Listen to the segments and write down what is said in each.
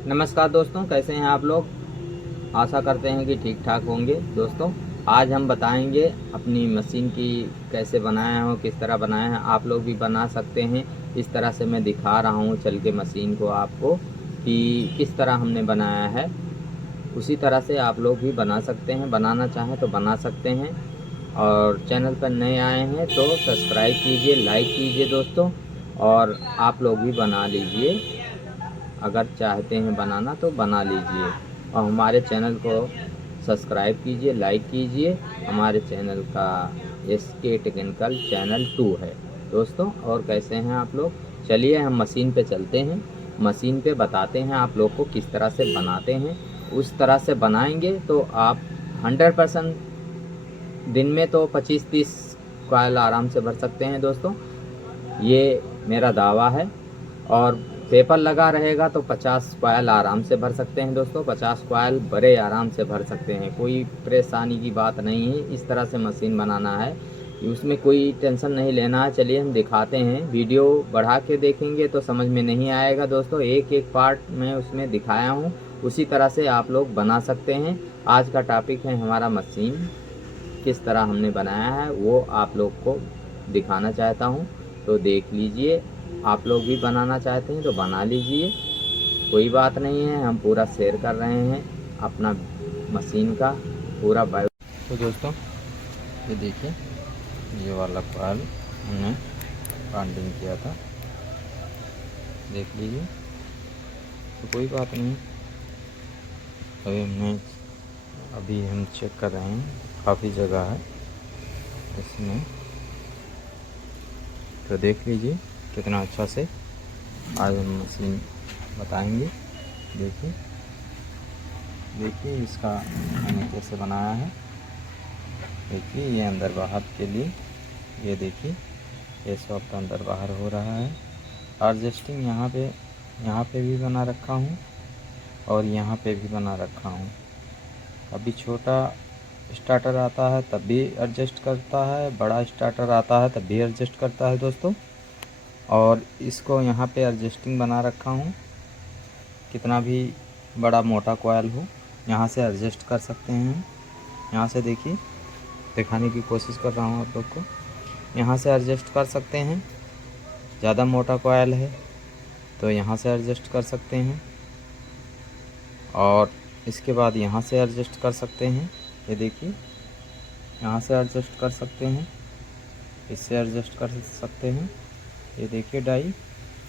नमस्कार दोस्तों, कैसे हैं आप लोग। आशा करते हैं कि ठीक ठाक होंगे। दोस्तों, आज हम बताएंगे अपनी मशीन की कैसे बनाया हो, किस तरह बनाया है। आप लोग भी बना सकते हैं। इस तरह से मैं दिखा रहा हूँ चल के मशीन को आपको कि किस तरह हमने बनाया है। उसी तरह से आप लोग भी बना सकते हैं, बनाना चाहें तो बना सकते हैं। और चैनल पर नए आए हैं तो सब्सक्राइब कीजिए, लाइक कीजिए दोस्तों। और आप लोग भी बना लीजिए, अगर चाहते हैं बनाना तो बना लीजिए। और हमारे चैनल को सब्सक्राइब कीजिए, लाइक कीजिए। हमारे चैनल का SK टेक्निकल चैनल 2 है दोस्तों। और कैसे हैं आप लोग। चलिए हम मशीन पे चलते हैं, मशीन पे बताते हैं आप लोग को किस तरह से बनाते हैं। उस तरह से बनाएंगे तो आप 100% दिन में तो 25-30 कॉयल आराम से भर सकते हैं दोस्तों, ये मेरा दावा है। और पेपर लगा रहेगा तो 50 कॉयल आराम से भर सकते हैं दोस्तों। 50 कॉयल बड़े आराम से भर सकते हैं, कोई परेशानी की बात नहीं है। इस तरह से मशीन बनाना है, उसमें कोई टेंशन नहीं लेना है। चलिए हम दिखाते हैं। वीडियो बढ़ा के देखेंगे तो समझ में नहीं आएगा दोस्तों। एक एक पार्ट मैं उसमें दिखाया हूँ, उसी तरह से आप लोग बना सकते हैं। आज का टॉपिक है हमारा मशीन किस तरह हमने बनाया है, वो आप लोग को दिखाना चाहता हूँ। तो देख लीजिए। आप लोग भी बनाना चाहते हैं तो बना लीजिए, कोई बात नहीं है। हम पूरा शेयर कर रहे हैं अपना मशीन का पूरा बायो। तो दोस्तों, ये देखिए, ये वाला फाइल हमने बाइंडिंग किया था, देख लीजिए। तो कोई बात नहीं, अभी हम चेक कर रहे हैं, काफ़ी जगह है इसमें। तो देख लीजिए कितना अच्छा से आज हम मशीन बताएंगे। देखिए देखिए इसका मैंने कैसे बनाया है। देखिए ये अंदर बाहर के लिए, ये देखिए ये सॉफ्ट अंदर बाहर हो रहा है। एडजस्टिंग यहाँ पे भी बना रखा हूँ और यहाँ पे भी बना रखा हूँ। अभी छोटा स्टार्टर आता है तब भी एडजस्ट करता है, बड़ा स्टार्टर आता है तब भी एडजस्ट करता है दोस्तों। और इसको यहाँ पे एडजस्टिंग बना रखा हूँ, कितना भी बड़ा मोटा कॉयल हो यहाँ से एडजस्ट कर सकते हैं। यहाँ से देखिए, दिखाने की कोशिश कर रहा हूँ आप लोग को। यहाँ से एडजस्ट कर सकते हैं। ज़्यादा मोटा कॉयल है तो यहाँ से एडजस्ट कर सकते हैं, और इसके बाद यहाँ से एडजस्ट कर सकते हैं। ये देखिए, यहाँ से एडजस्ट कर सकते हैं, इससे एडजस्ट कर सकते हैं। ये देखिए डाई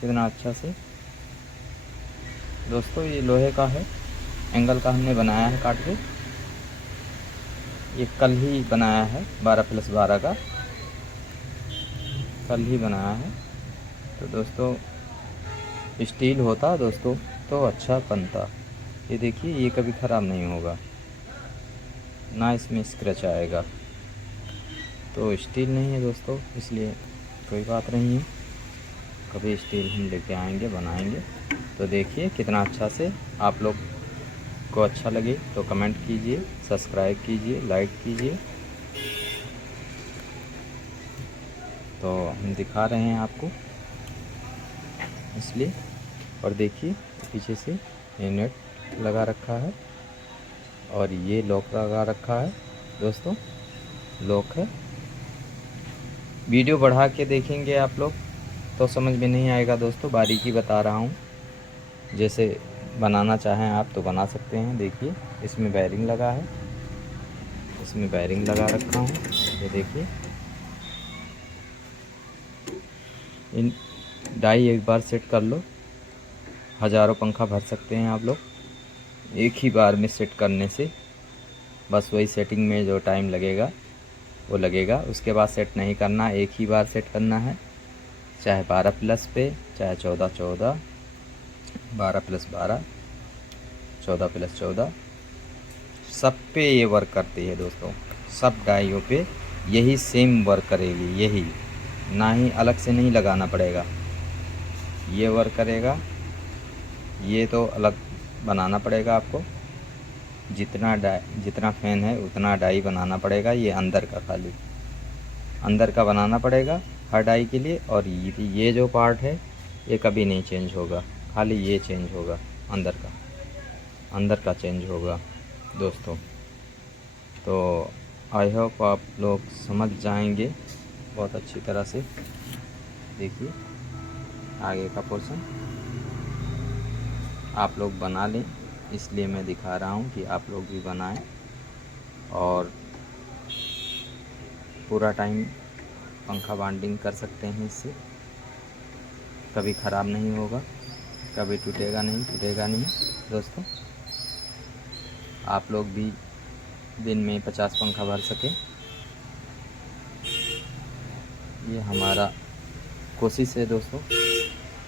कितना अच्छा से दोस्तों, ये लोहे का है, एंगल का हमने बनाया है काट के। ये कल ही बनाया है, 12+12 का कल ही बनाया है। तो दोस्तों, स्टील होता दोस्तों तो अच्छा बनता। ये देखिए, ये कभी ख़राब नहीं होगा, ना इसमें स्क्रैच आएगा। तो स्टील नहीं है दोस्तों, इसलिए कोई बात नहीं है, कभी स्टील हम लेके आएंगे, बनाएंगे। तो देखिए कितना अच्छा से। आप लोग को अच्छा लगे तो कमेंट कीजिए, सब्सक्राइब कीजिए, लाइक कीजिए। तो हम दिखा रहे हैं आपको इसलिए। और देखिए पीछे से ये नेट लगा रखा है और ये लॉक लगा रखा है दोस्तों, लॉक है। वीडियो बढ़ा के देखेंगे आप लोग तो समझ में नहीं आएगा दोस्तों, बारीकी बता रहा हूँ। जैसे बनाना चाहें आप तो बना सकते हैं। देखिए इसमें बेयरिंग लगा है, इसमें बेयरिंग लगा रखा हूँ। ये देखिए, इन डाई एक बार सेट कर लो, हज़ारों पंखा भर सकते हैं आप लोग एक ही बार में सेट करने से। बस वही सेटिंग में जो टाइम लगेगा वो लगेगा, उसके बाद सेट नहीं करना, एक ही बार सेट करना है। चाहे 12+ पे, चाहे 14+14, 12+12, 14+14, सब पे ये वर्क करती है दोस्तों। सब डाइयों पे यही सेम वर्क करेगी, यही, ना ही अलग से नहीं लगाना पड़ेगा, ये वर्क करेगा। ये तो अलग बनाना पड़ेगा आपको, जितना फ़ैन है उतना डाई बनाना पड़ेगा। ये अंदर का, खाली अंदर का बनाना पड़ेगा हर डाई के लिए। और ये जो पार्ट है ये कभी नहीं चेंज होगा, खाली ये चेंज होगा अंदर का चेंज होगा दोस्तों। तो आई होप आप लोग समझ जाएंगे बहुत अच्छी तरह से। देखिए आगे का पोर्शन आप लोग बना लें, इसलिए मैं दिखा रहा हूँ कि आप लोग भी बनाएं और पूरा टाइम पंखा बाइंडिंग कर सकते हैं। इससे कभी ख़राब नहीं होगा, कभी टूटेगा नहीं दोस्तों। आप लोग भी दिन में 50 पंखा भर सकें, ये हमारा कोशिश है दोस्तों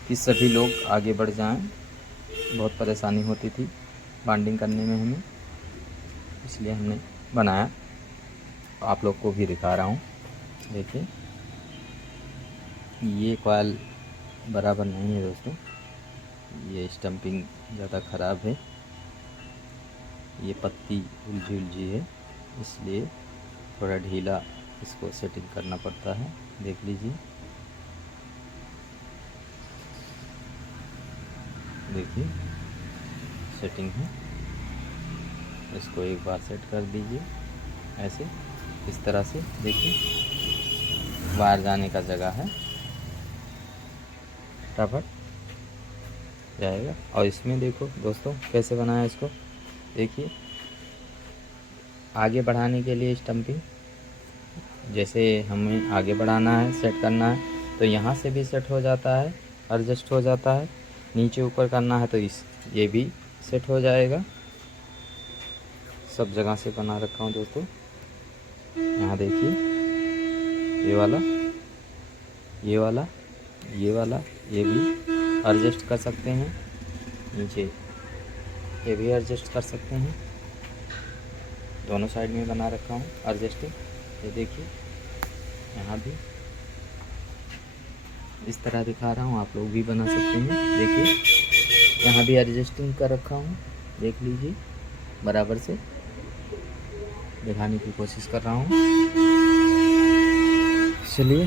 कि सभी लोग आगे बढ़ जाएं। बहुत परेशानी होती थी बाइंडिंग करने में हमें, इसलिए हमने बनाया। आप लोग को भी दिखा रहा हूँ। देखिए ये कॉइल बराबर नहीं है दोस्तों, ये स्टम्पिंग ज़्यादा ख़राब है, ये पत्ती उलझी है, इसलिए थोड़ा ढीला इसको सेटिंग करना पड़ता है। देख लीजिए, देखिए सेटिंग है। इसको एक बार सेट कर दीजिए ऐसे, इस तरह से। देखिए बाहर जाने का जगह है, फटाफट जाएगा। और इसमें देखो दोस्तों कैसे बनाया इसको। देखिए आगे बढ़ाने के लिए स्टम्पिंग, जैसे हमें आगे बढ़ाना है, सेट करना है, तो यहाँ से भी सेट हो जाता है, एडजस्ट हो जाता है। नीचे ऊपर करना है तो ये भी सेट हो जाएगा। सब जगह से बना रखा हूँ दोस्तों। यहाँ देखिए ये वाला ये भी एडजस्ट कर सकते हैं। नीचे ये भी एडजस्ट कर सकते हैं। दोनों साइड में बना रखा हूँ एडजस्टिंग। ये देखिए यहाँ भी इस तरह दिखा रहा हूँ, आप लोग भी बना सकते हैं। देखिए यहाँ भी एडजस्टिंग कर रखा हूँ, देख लीजिए। बराबर से दिखाने की कोशिश कर रहा हूँ। चलिए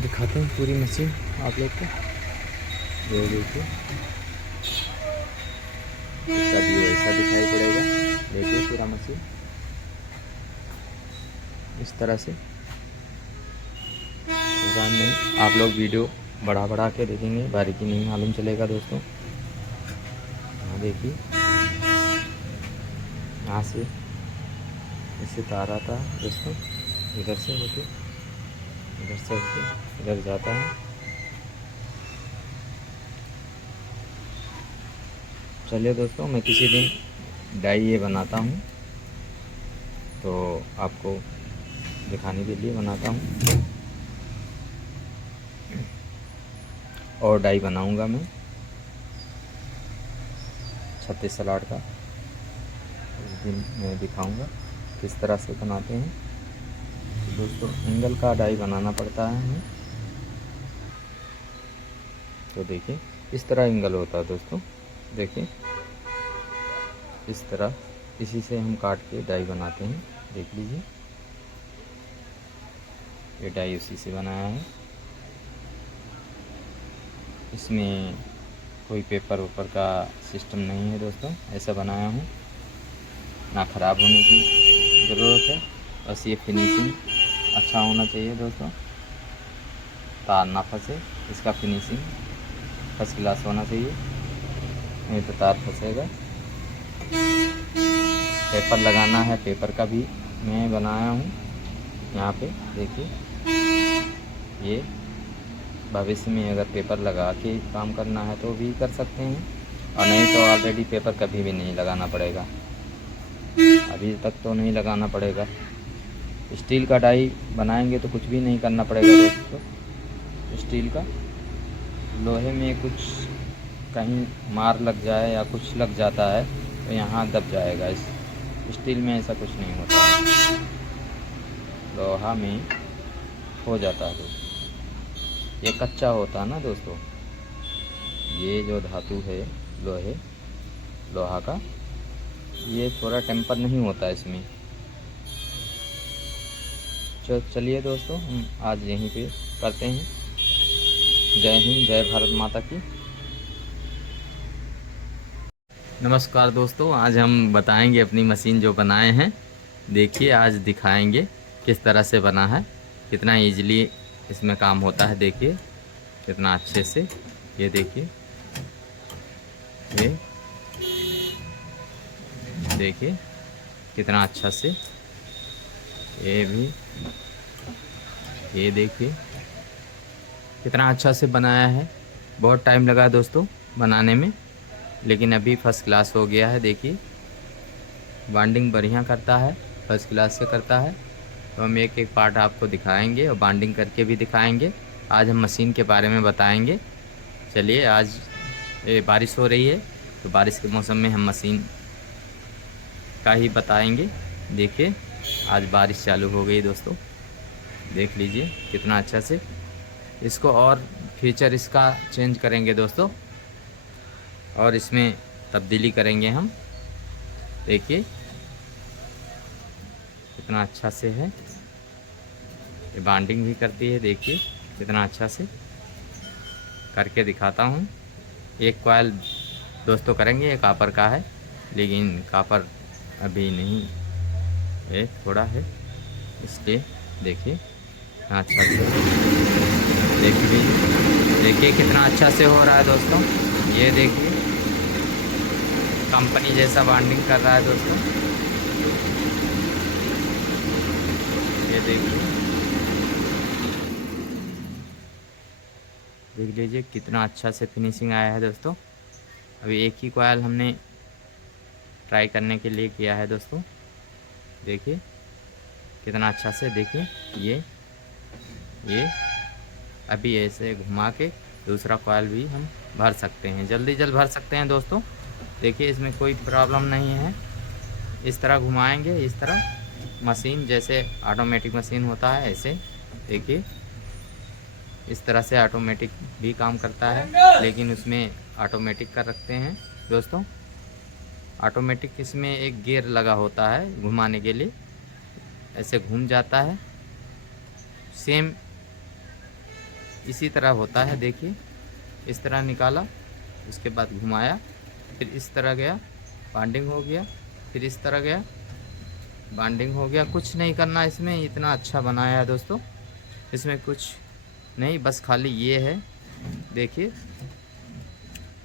दिखाते हैं पूरी मशीन आप लोग को। ये देखिए इसका व्यू ऐसा दिखाई पड़ेगा। देखिए पूरा मशीन इस तरह से। नहीं, आप लोग वीडियो बढ़ा के देखेंगे, बारीकी नहीं मालूम चलेगा दोस्तों। यहाँ देखिए यहाँ से इससे तार आता है दोस्तों, इधर से होके इधर जाता है। चलिए दोस्तों, मैं किसी दिन डाई ये बनाता हूँ तो आपको दिखाने के लिए बनाता हूँ। और डाई बनाऊंगा मैं 36 सलाड का, उस दिन मैं दिखाऊंगा किस तरह से बनाते हैं दोस्तों। एंगल का डाई बनाना पड़ता है हमें। तो देखिए इस तरह एंगल होता है दोस्तों। देखिए इस तरह, इसी से हम काट के डाई बनाते हैं। देख लीजिए ये डाई उसी से बनाया है। इसमें कोई पेपर वेपर का सिस्टम नहीं है दोस्तों, ऐसा बनाया हूँ। ना ख़राब होने की ज़रूरत है, बस ये फिनिशिंग अच्छा होना चाहिए दोस्तों। तार ना फंसे, इसका फिनिशिंग फर्स्ट क्लास होना चाहिए, नहीं तो तार फंसेगा। पेपर लगाना है, पेपर का भी मैं बनाया हूँ यहाँ पे। देखिए ये भविष्य में अगर पेपर लगा के काम करना है तो भी कर सकते हैं, और नहीं तो ऑलरेडी पेपर कभी भी नहीं लगाना पड़ेगा। अभी तक तो नहीं लगाना पड़ेगा। स्टील का डाई बनाएंगे तो कुछ भी नहीं करना पड़ेगा दोस्तों। स्टील का, लोहे में कुछ कहीं मार लग जाए या कुछ लग जाता है तो यहाँ दब जाएगा। इस स्टील में ऐसा कुछ नहीं होता है, लोहा में हो जाता है दोस्तों। ये कच्चा होता है ना दोस्तों, ये जो धातु है लोहा का, ये थोड़ा टेम्पर नहीं होता इसमें। चलिए दोस्तों, हम आज यहीं पे करते हैं। जय हिंद, जय भारत माता की। नमस्कार दोस्तों, आज हम बताएंगे अपनी मशीन जो बनाए हैं। देखिए, आज दिखाएंगे किस तरह से बना है, कितना इजीली इसमें काम होता है। देखिए कितना अच्छे से, ये देखिए, ये देखिए कितना अच्छा से, ये भी, ये देखिए कितना अच्छा से बनाया है। बहुत टाइम लगा दोस्तों बनाने में, लेकिन अभी फर्स्ट क्लास हो गया है। देखिए बाइंडिंग बढ़िया करता है, फर्स्ट क्लास से करता है। तो हम एक एक पार्ट आपको दिखाएंगे और बाइंडिंग करके भी दिखाएंगे। आज हम मशीन के बारे में बताएंगे। चलिए, आज बारिश हो रही है, तो बारिश के मौसम में हम मशीन का ही बताएंगे। देखिए आज बारिश चालू हो गई दोस्तों, देख लीजिए कितना अच्छा से। इसको और फीचर इसका चेंज करेंगे दोस्तों, और इसमें तब्दीली करेंगे हम। देखिए कितना अच्छा से है, ये बाइंडिंग भी करती है। देखिए कितना अच्छा से करके दिखाता हूँ। एक कॉइल दोस्तों करेंगे, ये कापर का है, लेकिन कापर अभी नहीं है, थोड़ा है, इसलिए देखिए कितना अच्छा से, देखिए देखिए कितना अच्छा से हो रहा है दोस्तों। ये देखिए कंपनी जैसा बाइंडिंग कर रहा है दोस्तों, ये देखिए, देख लीजिए कितना अच्छा से फिनिशिंग आया है दोस्तों। अभी एक ही कॉइल हमने ट्राई करने के लिए किया है दोस्तों। देखिए कितना अच्छा से, देखिए ये अभी ऐसे घुमा के दूसरा कॉइल भी हम भर सकते हैं, जल्दी भर सकते हैं दोस्तों। देखिए इसमें कोई प्रॉब्लम नहीं है। इस तरह घुमाएंगे, इस तरह मशीन जैसे ऑटोमेटिक मशीन होता है ऐसे, देखिए इस तरह से ऑटोमेटिक भी काम करता है, लेकिन उसमें ऑटोमेटिक कर रखते हैं दोस्तों। ऑटोमेटिक इसमें एक गियर लगा होता है घुमाने के लिए, ऐसे घूम जाता है। सेम इसी तरह होता है। देखिए इस तरह निकाला, उसके बाद घुमाया, फिर इस तरह गया, बाइंडिंग हो गया, फिर इस तरह गया, बाइंडिंग हो गया। कुछ नहीं करना इसमें, इतना अच्छा बनाया है दोस्तों। इसमें कुछ नहीं, बस खाली ये है। देखिए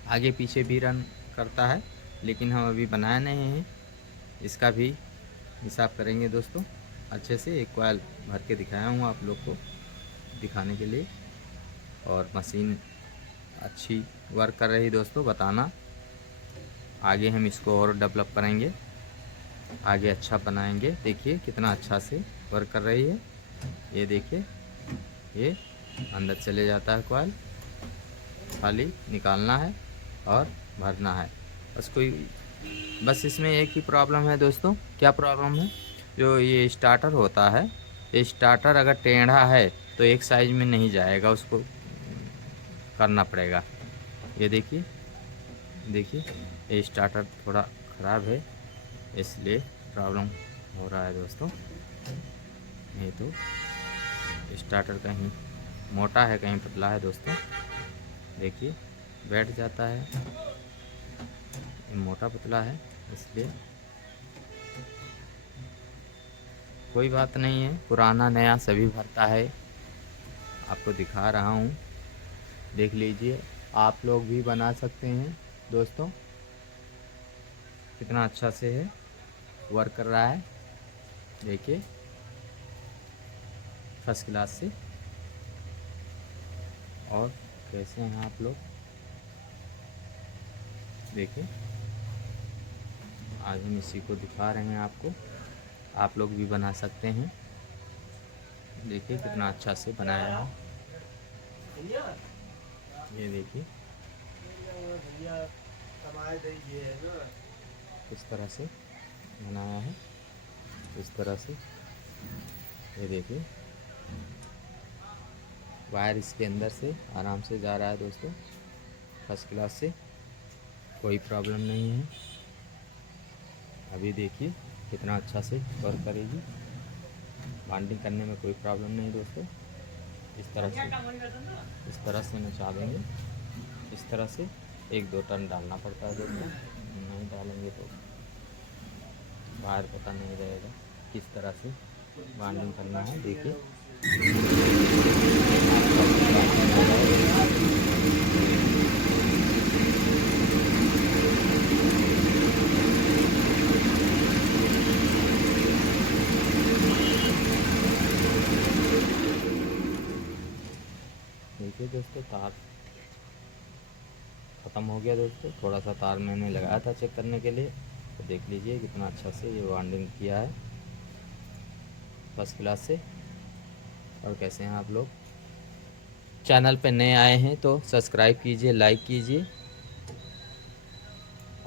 आगे पीछे भी रन करता है, लेकिन हम अभी बनाए नहीं हैं, इसका भी हिसाब करेंगे दोस्तों अच्छे से। एक कॉइल भर के दिखाया हूँ आप लोग को दिखाने के लिए, और मशीन अच्छी वर्क कर रही दोस्तों। बताना आगे हम इसको और डेवलप करेंगे, आगे अच्छा बनाएंगे। देखिए कितना अच्छा से वर्क कर रही है। ये देखिए, ये अंदर चले जाता है कॉइल, खाली निकालना है और भरना है, बस इसमें एक ही प्रॉब्लम है दोस्तों। क्या प्रॉब्लम है? जो ये स्टार्टर होता है, ये स्टार्टर अगर टेढ़ा है तो एक साइज में नहीं जाएगा, उसको करना पड़ेगा। ये देखिए, देखिए ये स्टार्टर थोड़ा ख़राब है, इसलिए प्रॉब्लम हो रहा है दोस्तों। नहीं तो स्टार्टर कहीं मोटा है, कहीं पतला है दोस्तों। देखिए बैठ जाता है, मोटा पतला है, इसलिए कोई बात नहीं है। पुराना नया सभी भरता है, आपको दिखा रहा हूँ, देख लीजिए। आप लोग भी बना सकते हैं दोस्तों। कितना अच्छा से है, वर्क कर रहा है, देखिए फर्स्ट क्लास से। और कैसे हैं आप लोग, देखिए आज हम इसी को दिखा रहे हैं आपको। आप लोग भी बना सकते हैं, देखिए कितना अच्छा से बनाया है। ये देखिए किस तरह से बनाया है, इस तरह से। ये देखिए वायर इसके अंदर से आराम से जा रहा है दोस्तों, फर्स्ट क्लास से, कोई प्रॉब्लम नहीं है। अभी देखिए कितना अच्छा से वर्क करेगी, बाइंडिंग करने में कोई प्रॉब्लम नहीं दोस्तों। इस तरह से नचा देंगे, इस तरह से एक दो टर्न डालना पड़ता है दोस्तों, नहीं डालेंगे तो बाहर पता नहीं रहेगा किस तरह से बाइंडिंग करना है। देखिए देखिए दोस्तों, तार ख़त्म हो गया दोस्तों। थोड़ा सा तार मैंने लगाया था चेक करने के लिए, तो देख लीजिए कितना अच्छा से ये बाइंडिंग किया है, फर्स्ट क्लास से। और कैसे हैं आप लोग? चैनल पे नए आए हैं तो सब्सक्राइब कीजिए, लाइक कीजिए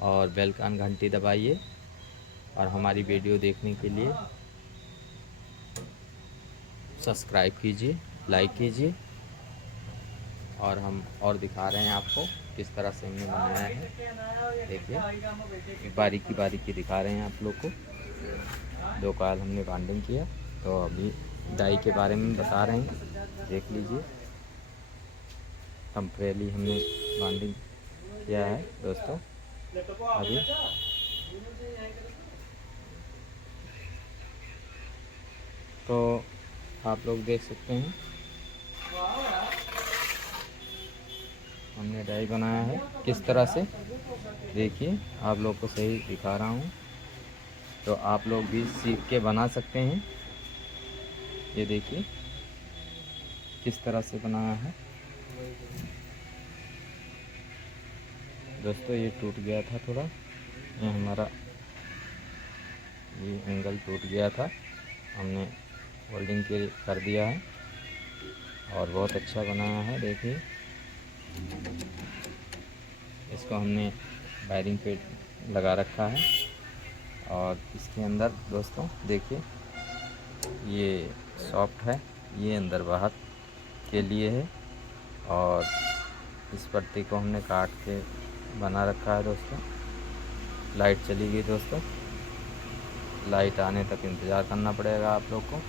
और बेल का घंटी दबाइए। और हमारी वीडियो देखने के लिए सब्सक्राइब कीजिए, लाइक कीजिए। और हम और दिखा रहे हैं आपको किस तरह से हमने बनाया है। देखिए बारीकी बारीकी दिखा रहे हैं आप लोग को। 2 कॉइल हमने बाइंडिंग किया, तो अभी डाई के बारे में बता रहे हैं, देख लीजिए। टेम्परेरी हमने बाइंडिंग किया है दोस्तों अभी। तो आप लोग देख सकते हैं हमने डाई बनाया है किस तरह से। देखिए आप लोग को सही दिखा रहा हूँ, तो आप लोग भी सीख के बना सकते हैं। ये देखिए किस तरह से बनाया है दोस्तों। ये टूट गया था थोड़ा, ये हमारा ये एंगल टूट गया था, हमने वेल्डिंग के कर दिया है और बहुत अच्छा बनाया है। देखिए इसको हमने वायरिंग पे लगा रखा है। और इसके अंदर दोस्तों देखिए ये सॉफ्ट है, ये अंदर बाहर के लिए है। और इस पट्टी को हमने काट के बना रखा है दोस्तों। लाइट चली गई दोस्तों, लाइट आने तक इंतज़ार करना पड़ेगा आप लोग को।